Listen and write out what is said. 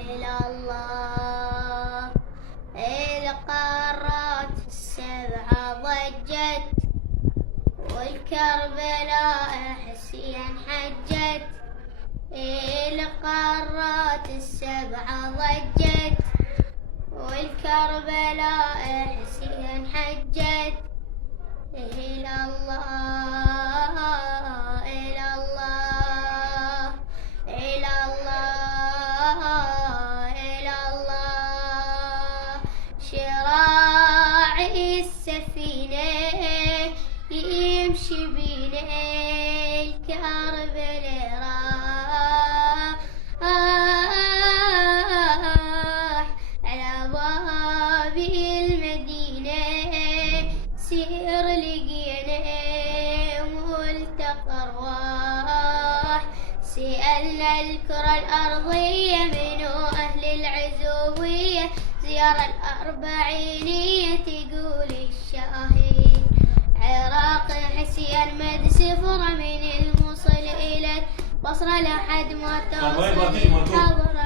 إلى الله. القارات السبعة ضجت، والكربلاء حسين حجت. القارات السبعة ضجت، والكربلاء حسين حجت. إلى الله إلى الله إلى الله إلى الله. شراعي السفينة يمشي بينا الكربلاء راح على باب المدينة. سير لقينا ملتقى أرواح. سألنا الكرة الأرضية منو أهل العزوبية. زيارة الأربعينية تقول الشاهين. عراق حسين مد سفرة من الموصل إلى البصرة لحد ما توصل الحضرة.